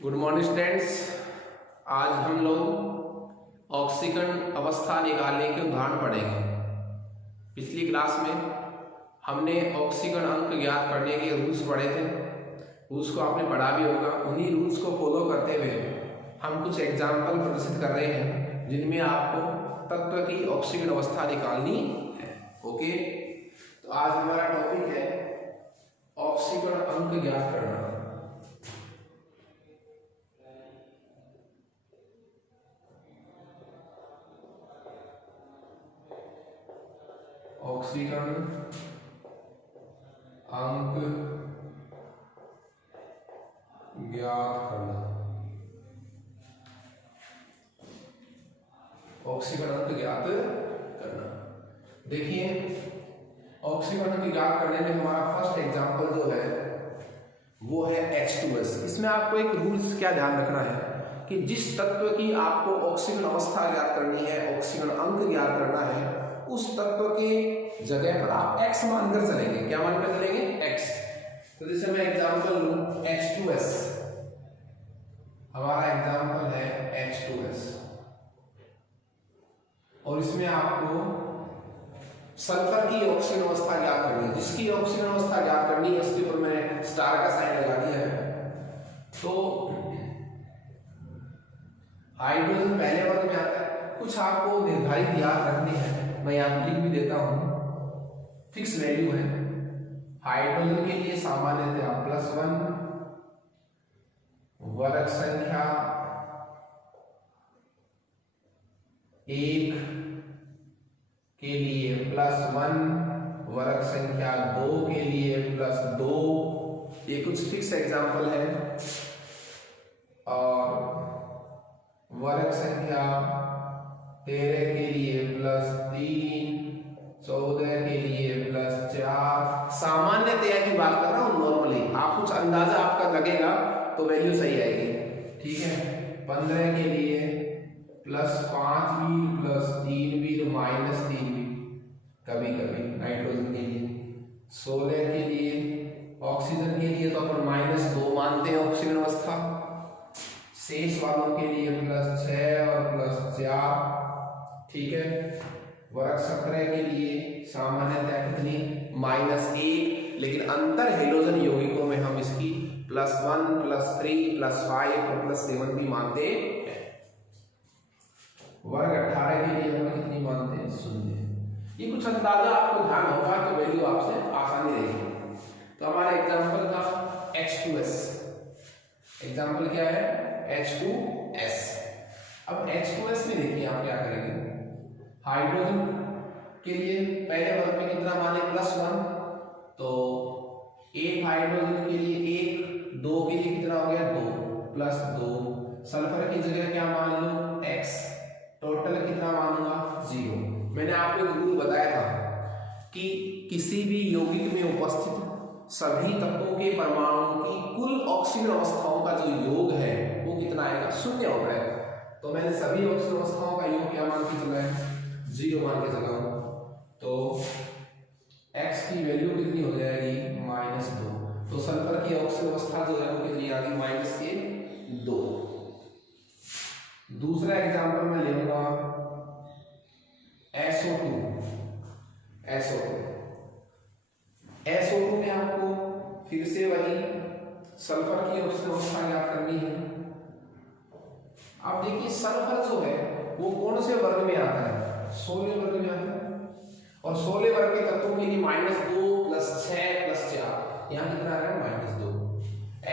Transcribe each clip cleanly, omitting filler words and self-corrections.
Good morning students. आज हम लोग ऑक्सीकरण अवस्था निकालने के उदाहरण पढ़ेंगे। पिछली क्लास में हमने ऑक्सीकरण अंक ज्ञात करने के रूल्स पढ़े थे। रूल्स को आपने पढ़ा भी होगा। उन्हीं रूल्स को फॉलो करते हुए हम कुछ एग्जाम्पल प्रदर्शित कर रहे हैं जिनमें आपको तत्व की ऑक्सीकरण अवस्था निकालनी है। ओके, तो आज हमारा टॉपिक है ऑक्सीकरण अंक ज्ञात करना। ऑक्सीकरण अंक ज्ञात करना। ऑक्सीकरण अंक ज्ञात करना। देखिए, ऑक्सीकरण अंक ज्ञात करने में हमारा फर्स्ट एग्जांपल जो है वो है H2S। इसमें आपको एक रूल्स क्या ध्यान रखना है कि जिस तत्व की आपको ऑक्सीकरण अवस्था ज्ञात करनी है, ऑक्सीकरण अंक ज्ञात करना है, उस तत्व के जगह पर आप x मानकर चलेंगे। क्या मानकर चलेंगे? x। तो जैसे मैं एग्जांपल लूं H2S, हमारा एग्जांपल है H2S और इसमें आपको सल्फर की ऑक्सीकरण अवस्था ज्ञात करनी है। जिसकी ऑक्सीकरण अवस्था ज्ञात करनी है उसके ऊपर मैंने स्टार का साइन लगा दिया है। तो हाइड्रोजन पहले वर्ग में आता है। कुछ आपको निर्धारित याद रखनी है, मैं यहाँ लिख भी देता हूं। फिक्स वैल्यू है। हाइड्रोजन के लिए सामान्यतया +1, वर्ग संख्या 1 के लिए +1, वर्ग संख्या 2 के लिए +2। ये कुछ फिक्स एग्जांपल है। और वर्ग संख्या 13 के लिए +3, 14 के लिए +4। सामान्यतया की बात कर रहा हूं, नॉर्मली। आप कुछ अंदाजा आपका लगेगा तो वैल्यू सही आएगी। ठीक है। 15 के लिए +5 भी, +3 भी, -3 भी कभी कभी नाइट्रोजन के लिए। 16 के लिए ऑक्सीजन के लिए तो अपन -2 मानते हैं ऑक्सीजन अवस्था। शेष वालों के लिए +6 और +4। ठीक है। वर्ग 17 के लिए सामान्यतः कितनी? -1, लेकिन अंतर हेलोजन यौगिकों में हम इसकी +1, +3, +5 और +7 भी मानते हैं। वर्ग 18 के लिए हम कितनी मानते हैं? 0। ये कुछ अंदाजा आपको ध्यान होगा तो वैल्यू आपसे आसानी रहेगी। तो हमारा एग्जांपल था H2S। एग्जांपल क्या है? H2S। अब H2S में देखिए आप क्या करेंगे। हाइड्रोजन के लिए पहले वर्ग में कितना माने? +1। तो एक हाइड्रोजन के लिए 1, 2 के लिए कितना हो गया? 2 +2। सल्फर की जगह क्या मान लो? x। टोटल कितना मानूंगा? 0। मैंने आपको एक रूल बताया था कि किसी भी यौगिक में उपस्थित सभी तत्वों के परमाणुओं की कुल ऑक्सीजन अवस्थाओं का जो योग है वो कितना आएगा? 0 होगा। तो मैंने सभी ऑक्सीजन अवस्थाओं का योग क्या मान के चला है? 0 मान के चला हूं। तो x की वैल्यू कितनी हो जाएगी? -2। तो सल्फर की ऑक्सीजन अवस्था जो है वो कितनी आ गई? -2। दूसरा एग्जांपल मैं लूंगा SO2। SO2 में आपको फिर से वही सल्फर की ऑक्सीजन अवस्था ज्ञात करनी है। अब देखिए, सल्फर जो है वो कौन से वर्ग में आता है? 16 वर्ग में आता है। और 16 वर्ग के तत्वों के लिए -2 +6 +4, यहाँ कितना आ रहा है? -2।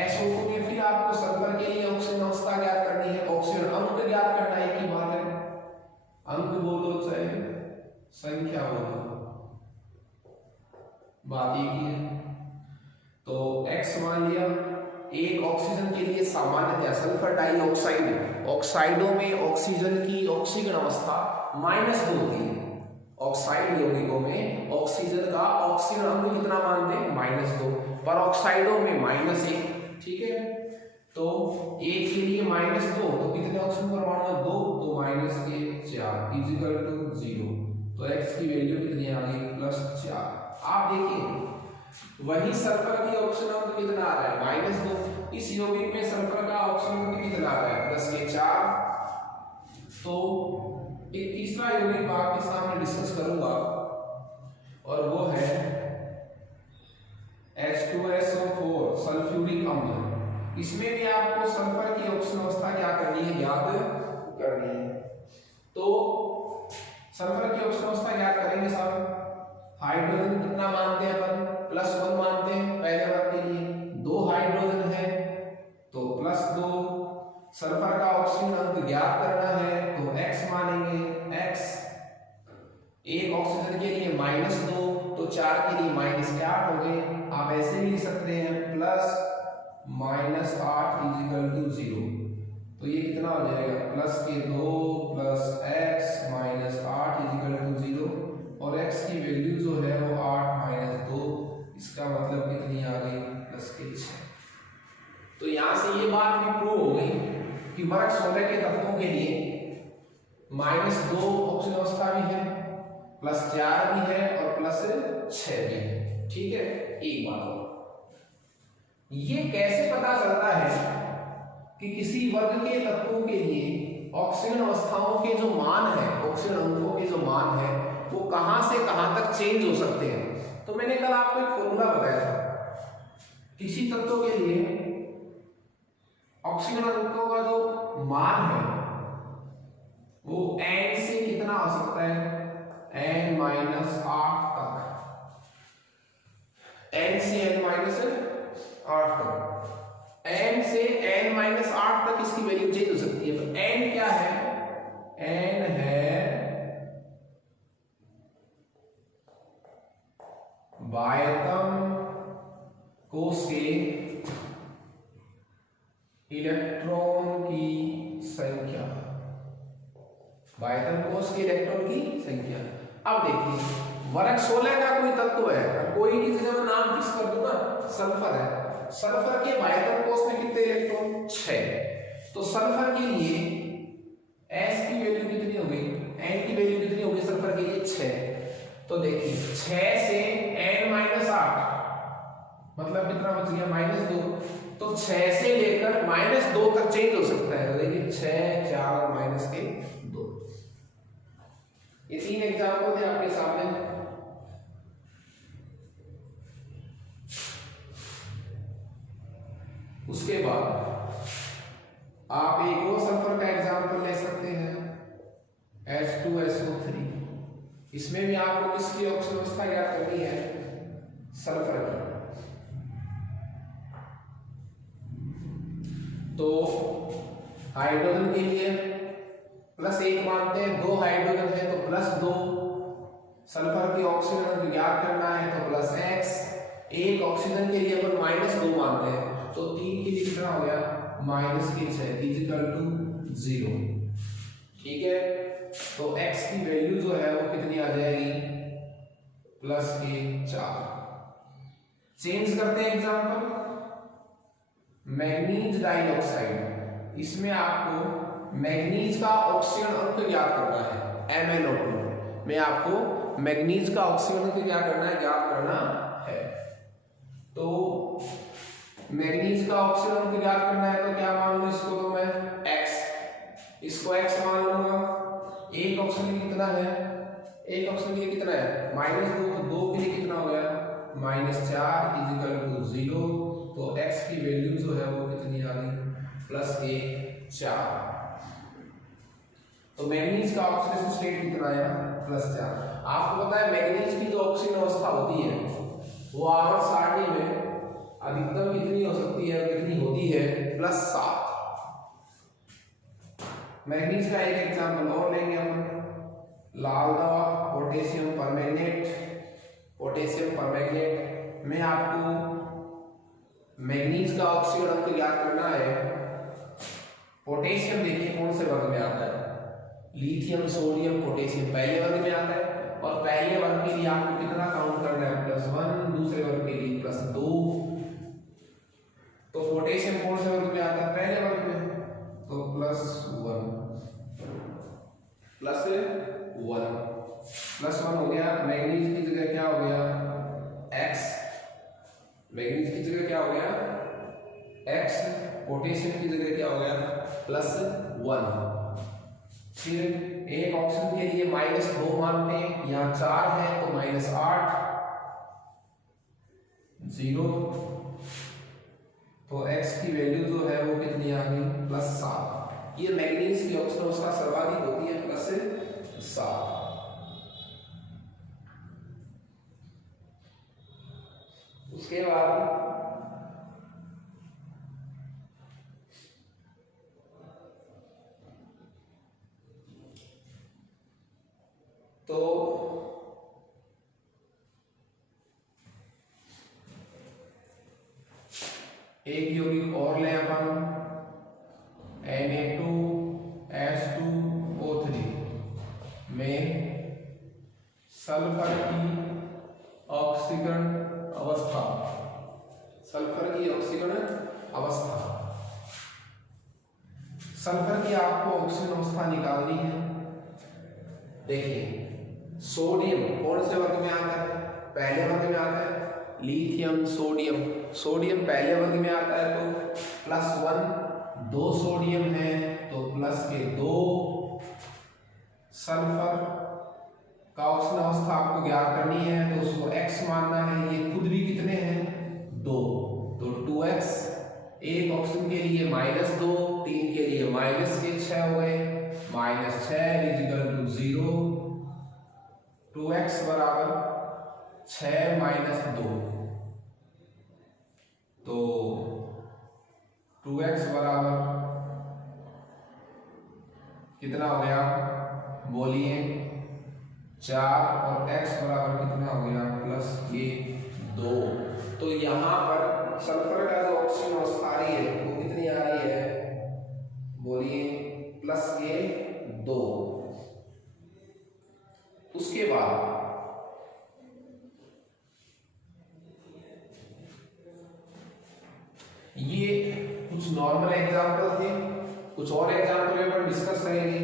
SO2 में फिर आपको सल्फर के लिए ऑक्सीजन अवस्था ज्ञात करनी है, ऑक्सीजन अंक ज्ञात करना है। की बात है, अंक बोलो चाहे संख्या बोलो, बात एक ही है। तो x मान लिया। एक ऑक्सीजन के लिए सामान्यतया सल्फर डाइऑक्साइड, ऑक्साइडों में ऑक्सीजन की ऑक्सीजन अवस्था -2 होती है। ऑक्साइड यौगिकों में ऑक्सीजन का ऑक्सीजन अंक कितना मानते हैं? -2। पर ऑक्साइडों में -1। ठीक है। तो एक के लिए -2 तो कितने ऑक्सीजन परमाणु? 2। तो -4 = 0। तो x की वैल्यू कितनी आ गई? +4। आप देखिए, वही सल्फर की ऑक्सीजन अंक कितना आ रहा है? -2। इस यौगिक में सल्फर का ऑक्सीजन कितना आ गया प्लस के 4। तो एक तीसरा यूनिट मैं आपके सामने डिस्कस करूंगा और वो है H2SO4 सल्फ्यूरिक अम्ल। इसमें भी आपको सल्फर की ऑक्सीजन अवस्था क्या करनी है, याद करनी है। तो सल्फर की ऑक्सीजन अवस्था याद करेंगे साहब। हाइड्रोजन कितना मानते हैं अपन, +1 मानते हैं पहले वर्ग के लिए। 2 हाइड्रोजन है तो +2। सल्फर का ऑक्सीजन अंक ज्ञात करना है तो x मानेंगे, x। एक ऑक्सीजन के लिए -2 तो 4 के लिए -8 हो गए। आप ऐसे भी लिख सकते हैं प्लस -8 = 0। तो ये कितना हो जाएगा +2 + x -8 = 0। और x की वैल्यू जो है वो 8 - 2, इसका मतलब कितनी आ गई +6। तो यहाँ से ये बात भी प्रूव हो गई कि वर्ग 16 के तत्वों के लिए -2 ऑक्सीजन अवस्था भी है, +4 भी है और +6 भी है। ठीक है, एक बात और, ये कैसे पता चलता है कि किसी वर्ग के तत्वों के लिए ऑक्सीजन अवस्थाओं के जो मान है, ऑक्सीजन अंकों के जो मान है, वो कहां से कहां तक चेंज हो सकते हैं। तो मैंने कल आपको एक फॉर्मूला बताया था, किसी तत्व के लिए ऑक्सीजन अंकों का जो मान है वो n से कितना आ सकता है, n - 8 तक। n से n - 8 तक, n से n - 8 तक इसकी वैल्यू चेंज हो सकती है। तो n क्या है, n है बाह्यतम कोश के इलेक्ट्रॉन की संख्या, बाह्यतम कोश के इलेक्ट्रॉन की संख्या। अब देखिए वर्ग 16 का कोई तत्व है, कोई की जगह मैं नाम फिक्स कर दूंगा, सल्फर है। सल्फर के बाह्यतम कोश में कितने इलेक्ट्रॉन, 6। तो सल्फर के लिए S की वैल्यू कितनी हो गई, N की वैल्यू कितनी हो गई सल्फर के लिए 6। तो देखिए 6 से n - 8 मतलब कितना बच गया -2। तो 6 से लेकर -2 तक चेंज हो सकता है। तो देखिए 6, 4 और -2। ये 3 एग्जाम्पल थे आपके सामने। उसके बाद आप एक और सल्फर का एग्जाम्पल ले सकते हैं, H2SO3। इसमें भी आपको किसकी ऑक्सीजन अवस्था ज्ञात करनी है, सल्फर की। तो हाइड्रोजन के लिए +1 मानते हैं, 2 हाइड्रोजन है तो +2। सल्फर की ऑक्सीजन अंक ज्ञात करना है तो +x। एक ऑक्सीजन के लिए अपन -2 मानते हैं तो 3 के लिए कितना हो गया -6 = 0। ठीक है, तो x की वैल्यू जो है वो कितनी आ जाएगी +4। चेंज करते हैं एग्जांपल, मैग्नीज डाइऑक्साइड। इसमें आपको मैग्नीज का ऑक्सीजन अंक ज्ञात करना है, MnO2 में आपको मैग्नीज का ऑक्सीजन अंक क्या करना है, ज्ञात करना है। तो मैग्नीज का ऑक्सीजन अंक ज्ञात करना है तो क्या मान लूं इसको, तो मैं x, इसको x मान लूंगा। एक ऑक्सीजन कितना है, एक ऑक्सीजन के लिए कितना है -2, तो 2 के लिए कितना हो गया -4 = 0। तो x की वैल्यू जो है वो कितनी आ गई +4। तो मैग्नीज का ऑक्सीडेशन स्टेट कितना आया +4। आपको पता है मैग्नीज की जो ऑक्सीजन अवस्था होती है वो आवर्त सारणी में अधिकतम कितनी हो सकती है, कितनी होती है +7। मैग्नीज का एक एग्जांपल और लेंगे हम, लाल दवा पोटेशियम परमैंगनेट। पोटेशियम परमैंगनेट में आपको मैग्नीज का ऑक्सीजन अंक ज्ञात करना है। पोटेशियम देखिए कौन से वर्ग में आता है, लिथियम सोडियम पोटेशियम पहले वर्ग में आता है। और पहले वर्ग के लिए आपको कितना काउंट करना है +1, दूसरे वर्ग के लिए +2। तो पोटेशियम कौन से वर्ग में आता है, पहले वर्ग में, तो +1 +1 हो गया। मैग्नीज की जगह क्या हो गया x, मैग्नीज की जगह क्या हो गया x, पोटेशियम की जगह क्या हो गया +1। फिर एक ऑप्शन के लिए -2 मानते हैं, यहाँ 4 है तो -8, 0, तो x की वैल्यू जो है वो कितनी आ गई +7। ये मैग्नीज की ऑक्सीजन अवस्था सर्वाधिक होती है +7। उसके बाद तो एक यौगिक और लें अपन Na2H2O3 में सल्फर की ऑक्सीकरण अवस्था, सल्फर की ऑक्सीकरण अवस्था, सल्फर की आपको ऑक्सीजन अवस्था निकालनी है। देखिए सोडियम कौन से वर्ग में आता है, पहले वर्ग में आता है, लिथियम सोडियम, सोडियम पहले वर्ग में आता है तो +1, 2 सोडियम है तो +2, सल्फर का ऑक्सीजन अवस्था आपको ज्ञात करनी है तो उसको x मानना है, ये खुद भी कितने हैं 2, तो 2x, एक ऑक्सीजन के लिए -2, 3 के लिए -6 हो गए, -6 = 0, 2x बराबर 6 - 2, तो 2x बराबर कितना हो गया बोलिए 4, और x बराबर कितना हो गया +2। तो यहाँ पर सल्फर का जो ऑक्सीजन अवस्था आ रही है वो कितनी आ रही है बोलिए +2। उसके बाद ये कुछ नॉर्मल एग्जांपल थे, कुछ और एग्जांपल पर डिस्कस करेंगे।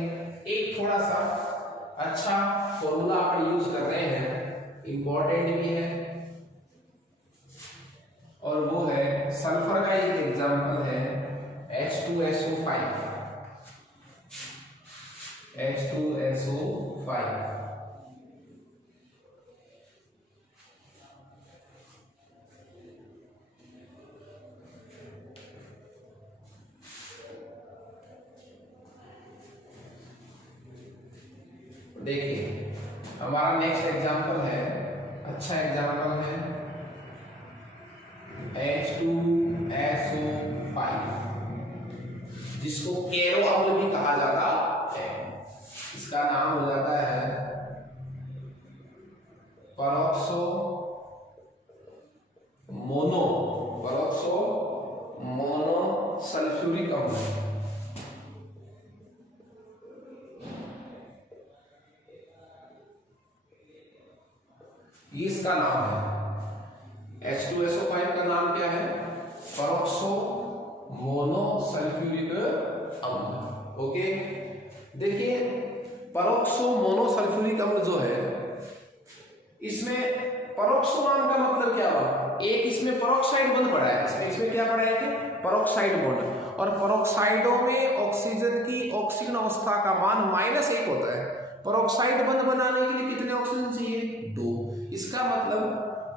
एक थोड़ा सा अच्छा फॉर्मूला आप यूज कर रहे हैं, इंपॉर्टेंट भी है, और वो है सल्फर का एक एग्जांपल है H2SO5, H2SO5। देखिए हमारा नेक्स्ट एग्जांपल है, अच्छा एग्जांपल है H2SO5, जिसको केरो अम्ल भी कहा जाता है। इसका नाम हो जाता है परऑक्सो मोनो सल्फ्यूरिक अम्ल। ये इसका नाम है। H2SO5 का नाम क्या है परऑक्सो मोनो सल्फ्यूरिक अम्ल। ओके, देखिए परऑक्सो मोनो सल्फ्यूरिक अम्ल जो है, इसमें परऑक्सो नाम का मतलब क्या हुआ, एक इसमें परऑक्साइड बंध पड़ा है, इसमें क्या पड़ा है कि परऑक्साइड बॉन्ड, और परऑक्साइडों में ऑक्सीजन की ऑक्सीजन अवस्था का मान -1 होता है। परऑक्साइड बंध बनाने के लिए कितने ऑक्सीजन चाहिए 2, इसका मतलब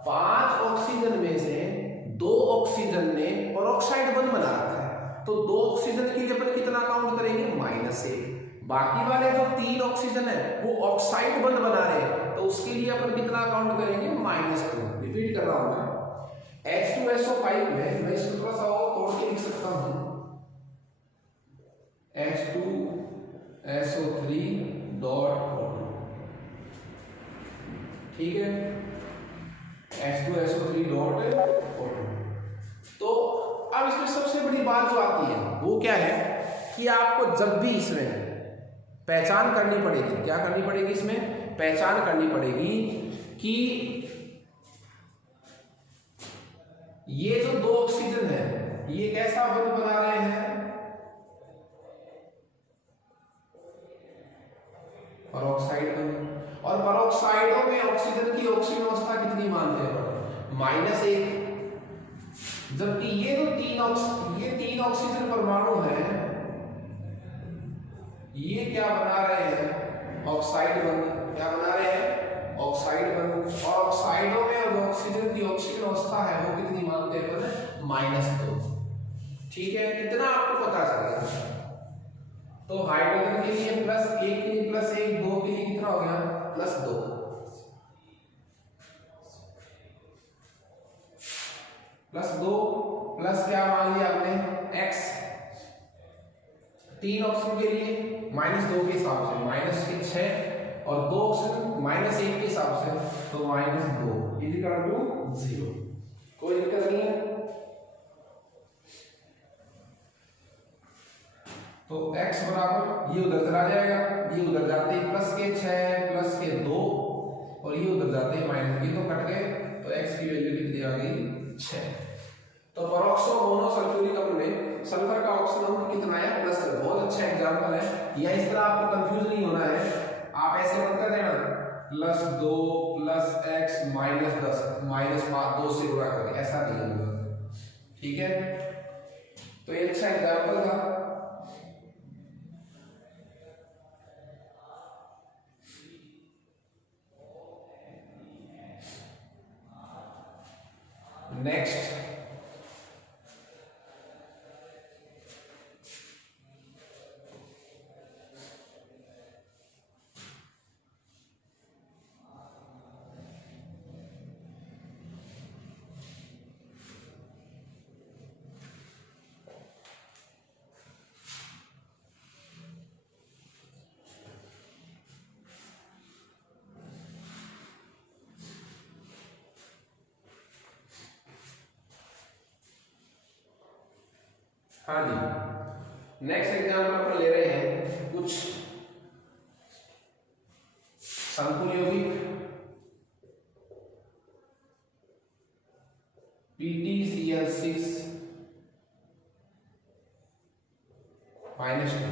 5 ऑक्सीजन में से 2 ऑक्सीजन ने परऑक्साइड बंध बना रखा है, तो 2 ऑक्सीजन के लिए अपन कितना काउंट करेंगे -1। बाकी वाले जो 3 ऑक्सीजन है वो ऑक्साइड बंध बना रहे हैं, तो उसके लिए अपन कितना काउंट करेंगे -2। रिपीट कर रहा हूं मैं, H2SO5 में मैं इसको थोड़ा सा और तोड़ के लिख सकता हूं, H2SO3.O2, ठीक है, H2SO3.O2। तो अब इसमें सबसे बड़ी बात जो आती है वो क्या है कि आपको जब भी इसमें पहचान करनी पड़ेगी, क्या करनी पड़ेगी, इसमें पहचान करनी पड़ेगी कि ये जो 2 ऑक्सीजन है ये कैसा बंध बना रहे हैं, परऑक्साइड बंध, और परऑक्साइडों में ऑक्सीजन की ऑक्सीजन अवस्था कितनी मानते हैं -1, जबकि ये तीन ऑक्सीजन परमाणु हैं, ये क्या बना रहे हैं, ऑक्साइड बंध। क्या बना रहे हैं, ऑक्साइड बंध। और ऑक्साइडों में और ऑक्सीजन की ऑक्सीजन अवस्था है वो कितनी मानते हैं, -2। ठीक है, कितना आपको पता चल गया। तो हाइड्रोजन के लिए +1 के लिए +1, 2 के लिए कितना हो गया, +2। +2 प्लस क्या मान लिया आपने, x। 3 ऑक्सीजन के लिए -2 के हिसाब से -6, और 2 ऑक्सीजन -1 के हिसाब से तो -2 इक्वल टू 0। कोई दिक्कत नहीं है। तो x बराबर, ये उधर चला जाएगा, ये उधर जाते ही +6 +2, और ये उधर जाते ही माइनस, ये तो कट गए, तो x की वैल्यू कितनी आ गई, 6। तो पेरोक्सो मोनोसल्फ्यूरिक अम्ल में सल्फर का ऑक्सीजन अम्ल कितना है, +7। बहुत अच्छा एग्जांपल है। या इस तरह आपको कंफ्यूज नहीं होना है, आप ऐसे मत कर देना +2 +x -10 -2 से गुणा करके, ऐसा नहीं होगा। ठीक है, तो ये अच्छा एग्जांपल था। नेक्स्ट, हाँ जी, नेक्स्ट एग्जाम्पल अपन ले रहे हैं कुछ संकुल यौगिक PtCl6 -2,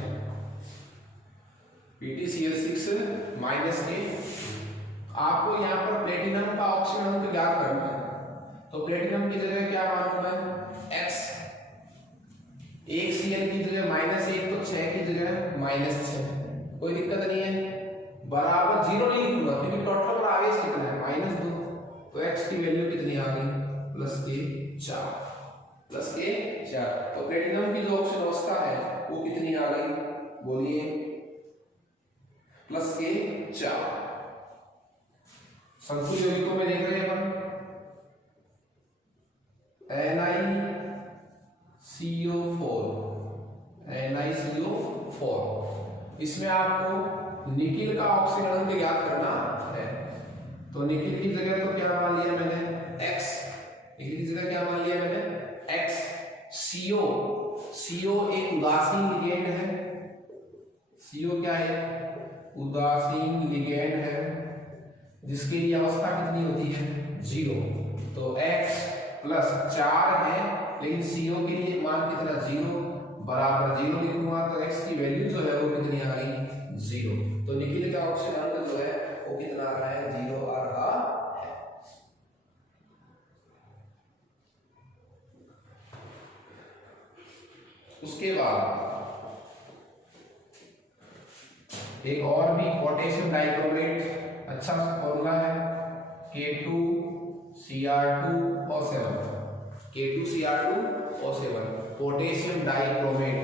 PtCl6 -2। आपको यहाँ पर प्लेटिनम का ऑक्सीजन अणु ज्ञात करना है। तो प्लेटिनम की जगह क्या मालूम है, x। 1 Cl की जगह -1, तो 6 की जगह -6। कोई दिक्कत नहीं है, बराबर 0 नहीं लिखूंगा क्योंकि टोटल पर आवेश कितना है, -2। तो x की वैल्यू कितनी आ गई, +4। तो प्लेटिनम की जो ऑक्सीजन अवस्था है वो कितनी आ गई, बोलिए, +4। संकुल यौगिकों में देख रहे हैं अपन, NiCO4। इसमें आपको निकिल का ऑक्सीजन अणु ज्ञात करना है। तो निकिल की जगह तो क्या मान लिया मैंने, x। निकिल की जगह क्या मान लिया मैंने, x। CO एक उदासीन लिगेंड है। CO क्या है, उदासीन लिगेंड है, जिसके लिए अवस्था कितनी होती है, 0। तो x +4 है, लेकिन CO के लिए मान कितना, 0, बराबर 0 लिखूंगा। तो x की वैल्यू जो है वो कितनी आ गई, 0। तो निकिल का ऑक्सीजन अणु जो है वो कितना आ रहा है, 0 आ रहा है। उसके बाद एक और भी पोटेशियम डाइक्रोमेट, अच्छा फॉर्मूला है, K2Cr2O7। K2Cr2O7 potassium dichromate.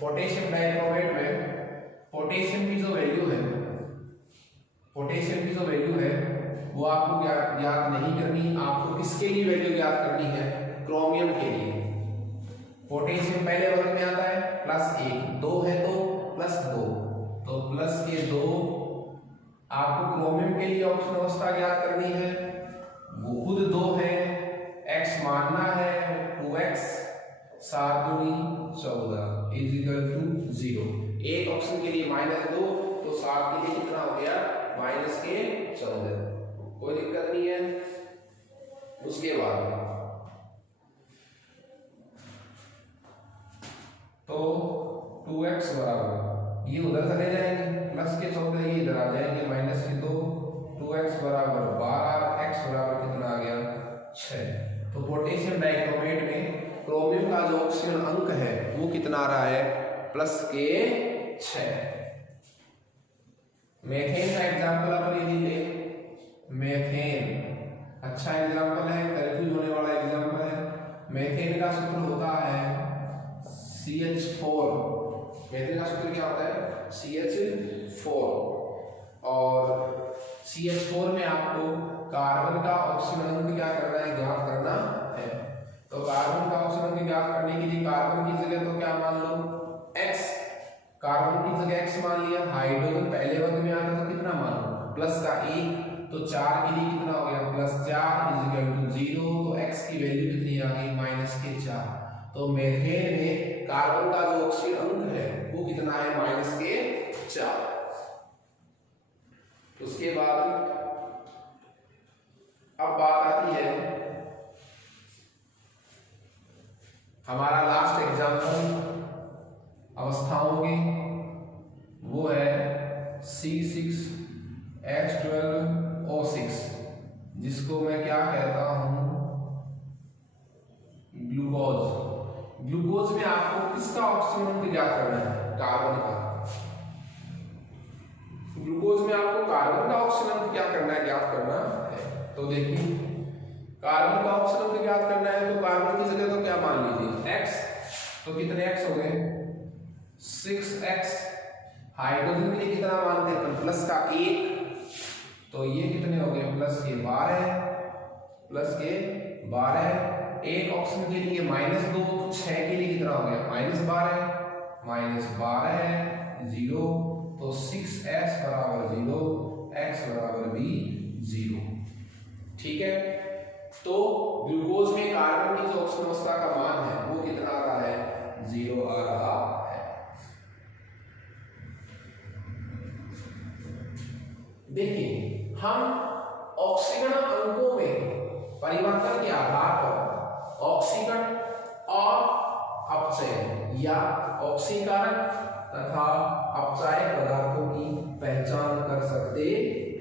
Potassium dichromate में पोटेशियम की जो वैल्यू है, वो आपको ज्ञात नहीं करनी। आपको किसके लिए वैल्यू ज्ञात करनी है, क्रोमियम के लिए। पोटेशियम पहले वर्ग में आता है +1, 2 है तो +2, तो +2। आपको क्रोमियम के लिए ऑक्सीजन अवस्था ज्ञात करनी है, वो खुद 2 है, x मानना है 2x, 7 दूनी 14 = 0। एक ऑक्सीजन के लिए -2, तो 7 के लिए कितना हो गया, -14। कोई दिक्कत नहीं है। उसके बाद तो 2x बराबर, ये उधर चले जाएंगे, +14 ये इधर आ जाएंगे, -2, 2x बराबर 12, x बराबर कितना आ गया, 6। तो पोटेशियम डाइक्रोमेट में क्रोमियम का जो ऑक्सीजन अंक है वो कितना आ रहा है, +6। मेथेन का एग्जांपल अपन ये ले, मेथेन अच्छा एग्जांपल है, कंफ्यूज होने वाला एग्जांपल है। मेथेन का सूत्र होता है CH4। मेथेन का सूत्र क्या होता है, CH4। और CH4 में आपको कार्बन का ऑक्सीजन अंक क्या करना है, ज्ञात करना है। तो कार्बन का ऑक्सीजन अंक ज्ञात करने के लिए कार्बन की जगह तो क्या मान लो, X, कार्बन की जगह X मान लिया। हाइड्रोजन पहले वर्ग में आता तो कितना मान लो, +1, तो 4 के लिए कितना हो गया, +4 = 0। तो X की वैल्यू कितनी आ गई, -4। तो मेथेन में कार्बन का जो ऑक्सीजन अंक है वो कितना है, -4। उसके बाद अब बात आती है हमारा लास्ट एग्जांपल अवस्थाओं की, वो है C6H12O6, जिसको मैं क्या कहता हूं, ग्लूकोज। ग्लूकोज में आपको किसका ऑक्सीजन अंक ज्ञात करना है, कार्बन का। ग्लूकोज में आपको कार्बन का ऑक्सीजन अंक क्या करना है, ज्ञात करना है। तो देखिए कार्बन का ऑक्सीजन अंक ज्ञात करना है, तो कार्बन की जगह तो क्या मान लीजिए, X। तो कितने X हो गए, 6X। हाइड्रोजन के लिए कितना मानते हैं, +1। तो ये कितने हो गए, +12। एक ऑक्सीजन के लिए -2, तो 6 के लिए कितना हो गया, -12 0। तो 6S = 0, X = भी 0। ठीक है। तो ग्लूकोज में कार्बन की जो ऑक्सीजन अवस्था का मान है वो कितना आ रहा है, 0 आ रहा है। देखिए हम ऑक्सीजन अंकों में परिवर्तन के आधार पर ऑक्सीकरण और अपचयन या ऑक्सीकारक तथा अपचायक पदार्थों की पहचान कर सकते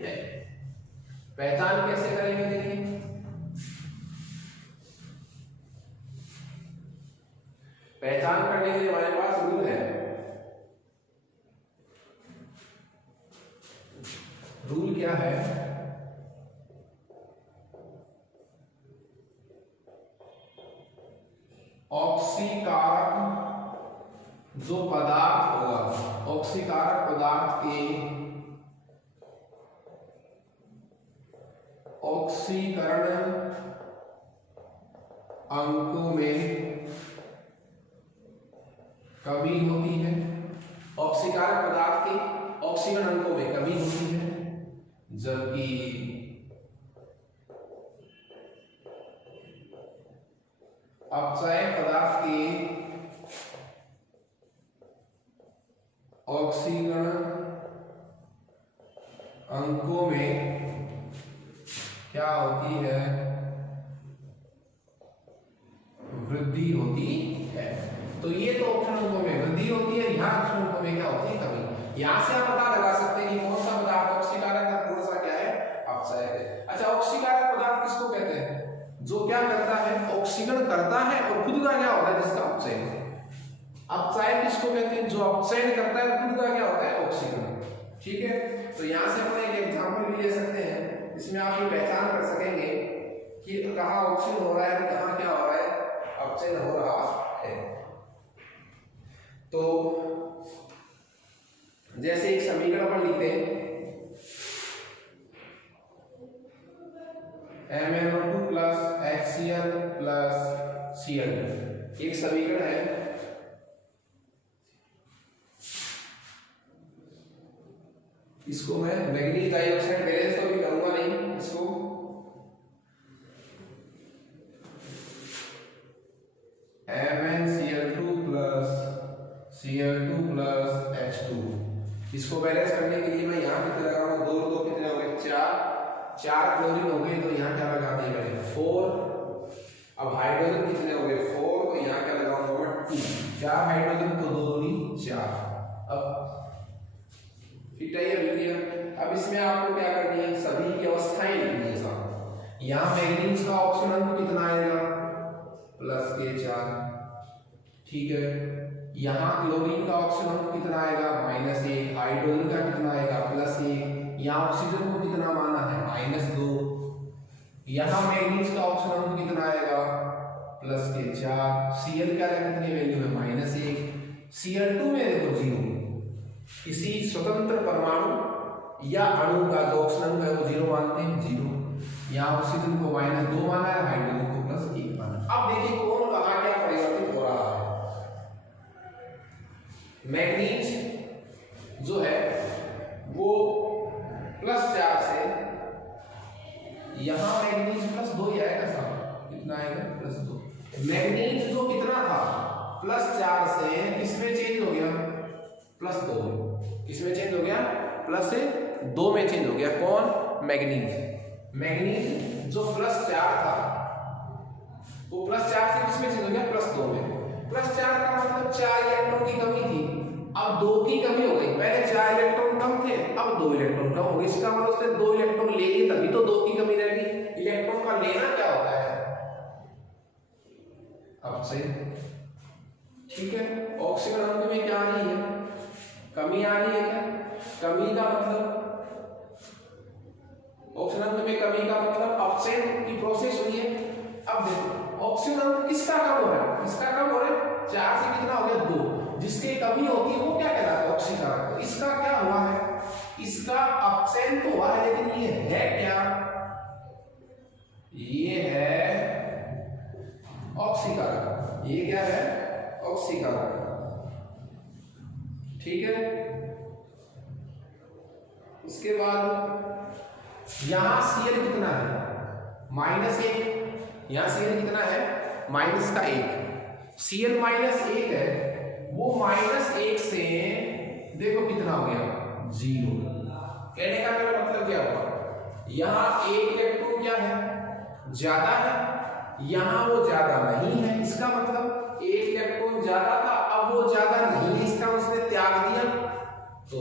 हैं। पहचान कैसे करेंगे, देखिए पहचान करने के लिए हमारे पास रूल है। रूल क्या है, ऑक्सीकारक जो पदार्थ होगा, ऑक्सीकारक पदार्थ के ऑक्सीकरण अंकों में कमी होती है। ऑक्सीकारक पदार्थ के ऑक्सीकरण अंकों में कमी होती है, जबकि अपचायक पदार्थ के ऑक्सीकरण अंकों में क्या होती है, वृद्धि होती है। तो ये तो ऑप्शन अंकों में वृद्धि होती है, यहाँ ऑप्शन अंकों में क्या होती है, कमी। यहां से आप पता लगा सकते हैं कि कौन सा पदार्थ ऑक्सीकारक है, कौन सा क्या है, अपचायक है। अच्छा, ऑक्सीकारक पदार्थ किसको कहते हैं, जो क्या करता है, ऑक्सीकरण करता है और खुद का क्या होता है, जिसका अपचयन। अपचायक किसको कहते हैं, जो अपचयन करता है, खुद का क्या होता है, ऑक्सीकरण। ठीक है। तो यहाँ से अपन एक एग्जाम्पल भी ले सकते हैं, इसमें आप ये पहचान कर सकेंगे कि कहाँ ऑक्सीजन हो रहा है, कहाँ क्या हो रहा है, अपचयन हो रहा है। तो जैसे एक समीकरण पर लिखते हैं, MnO2 + HCl + Cl, एक समीकरण है। इसको मैं मैग्नीज डाइऑक्साइड बैलेंस तो भी करूंगा नहीं, इसको MnCl2 + Cl2 + H2, इसको बैलेंस करने के लिए मैं यहाँ कितने लगाऊंगा, 2 2 कितने हो गए, 4 क्लोरीन हो गए, तो यहाँ क्या लगाते हैं, 4। अब हाइड्रोजन कितने हो गए, 4, तो यहाँ क्या लगाऊंगा मैं, 2। 4 हाइड्रोजन तो 2 दूनी 4। अब फिट है ये। अब इसमें आपको क्या करनी है, सभी की अवस्थाएं लिखनी है साहब। यहाँ मैग्नीज का ऑक्सीजन अंक कितना आएगा +4, ठीक है। यहाँ क्लोरीन का ऑक्सीजन अंक कितना आएगा -1, हाइड्रोजन का कितना आएगा +1, यहाँ ऑक्सीजन को कितना माना है -2, यहाँ मैग्नीज का ऑक्सीजन अंक कितना आएगा +4, Cl का कितनी वैल्यू है -1, Cl2 में देखो 0, किसी स्वतंत्र परमाणु या अणु का जो ऑक्सीजन अंक है वो 0 मानते हैं 0, यहाँ ऑक्सीजन को -2 माना है, हाइड्रोजन को +1 माना है। अब देखिए कौन कहाँ क्या परिवर्तित हो रहा है। मैग्नीज जो है वो +4 से यहाँ मैग्नीज +2 ही आएगा साहब, कितना आएगा +2। मैग्नीज जो कितना था +4 से किसमें चेंज हो गया +2 में, किसमें चेंज हो गया +2 में चेंज हो गया। कौन मैग्नीज, मैग्नीज जो +4 था वो +4 से किसमें चेंज हो गया +2 में। +4 का मतलब 4 इलेक्ट्रॉन की कमी थी, अब 2 की कमी हो गई। पहले 4 इलेक्ट्रॉन कम थे, अब 2 इलेक्ट्रॉन कम हो गए। इसका मतलब उसने 2 इलेक्ट्रॉन ले लिए तभी तो 2 की कमी रहेगी। इलेक्ट्रॉन का लेना क्या होता है अब से, ठीक है। ऑक्सीजन अंक में क्या आ रही है कमी आ रही है क्या, कमी का मतलब ऑक्सीजन अंक में कमी का मतलब अपचयन की प्रोसेस हुई है। अब देखो ऑक्सीजन अंक किसका कम हो रहा है, किसका कम हो रहा है 4 से कितना हो गया 2, जिसकी कमी होती है वो क्या कहलाता है ऑक्सीकारक। तो इसका क्या हुआ है, इसका अपचयन तो हुआ है, लेकिन ये है क्या, ये है ऑक्सीकारक, ये क्या है ऑक्सीकारक, ठीक है। उसके बाद यहां Cl कितना है -1, यहां Cl कितना है -1, Cl -1 है, वो -1 से देखो कितना हो गया 0। कहने का मेरा मतलब क्या हुआ, यहां 1 इलेक्ट्रॉन क्या है ज्यादा है, यहां वो ज्यादा नहीं है। इसका मतलब 1 इलेक्ट्रॉन ज्यादा था, अब वो ज्यादा नहीं है, इसका उसने त्याग दिया। तो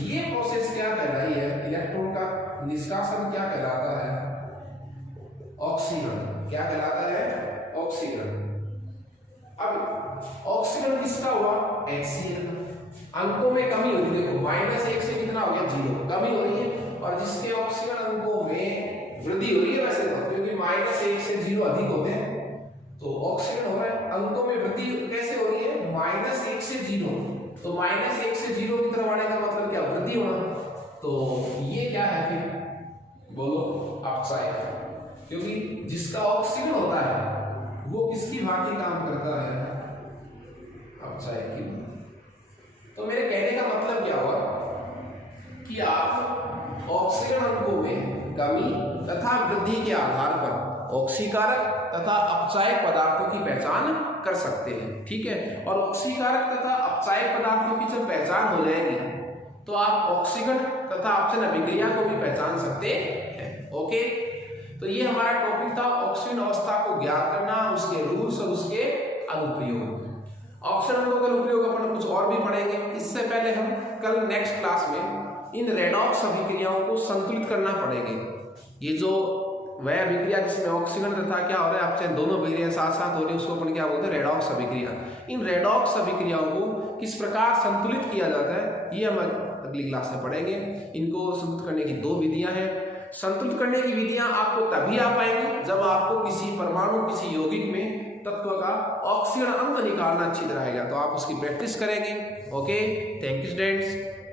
ये प्रोसेस क्या कहलाई है, इलेक्ट्रॉन का निष्कासन क्या कहलाता है ऑक्सीकरण, क्या कहलाता है ऑक्सीकरण। अब ऑक्सीजन किसका हुआ HCl, अंकों में कमी हो रही, देखो -1 से कितना हो गया 0, कमी हो रही है। और जिसके ऑक्सीजन अंकों में वृद्धि हो रही है वैसे तो, क्योंकि -1 से 0 अधिक होते हैं, तो ऑक्सीजन हो रहा है, अंकों में वृद्धि कैसे हो रही है -1 से 0, तो -1 से 0 की तरफ आने का मतलब क्या वृद्धि होना। तो ये क्या है फिर बोलो अपचय, क्योंकि जिसका ऑक्सीजन होता है वो किसकी भांति काम करता है अपचय की। तो मेरे कहने का मतलब क्या हुआ कि आप ऑक्सीजन अंकों में कमी तथा वृद्धि के आधार पर ऑक्सीकारक तथा अपचायक पदार्थों की पहचान कर सकते हैं, ठीक है। और ऑक्सीकारक तथा अपचायक पदार्थों की जब पहचान हो जाएगी तो आप ऑक्सीकरण तथा अपचयन अभिक्रिया को भी पहचान सकते हैं, ओके। तो ये हमारा टॉपिक था ऑक्सीजन अवस्था को ज्ञात करना, उसके रूल्स और उसके अनुप्रयोग। ऑक्सीजन अंकों का अनुप्रयोग अपन कुछ और भी पढ़ेंगे। इससे पहले हम कल नेक्स्ट क्लास में इन रेडॉक्स अभिक्रियाओं को संतुलित करना पड़ेंगे। ये जो वह अभिक्रिया जिसमें ऑक्सीजन तथा क्या हो रहा है अपचयन दोनों अभिक्रिया साथ साथ हो रही है उसको अपन क्या बोलते हैं रेडॉक्स अभिक्रिया। इन रेडॉक्स अभिक्रियाओं को किस प्रकार संतुलित किया जाता है ये हम अगली क्लास में पढ़ेंगे। इनको संतुलित करने की 2 विधियां हैं। संतुलित करने की विधियां आपको तभी आ पाएंगी जब आपको किसी परमाणु किसी यौगिक में तत्व का ऑक्सीजन अंक निकालना अच्छी तरह आएगा, तो आप उसकी प्रैक्टिस करेंगे, ओके। Thank you students.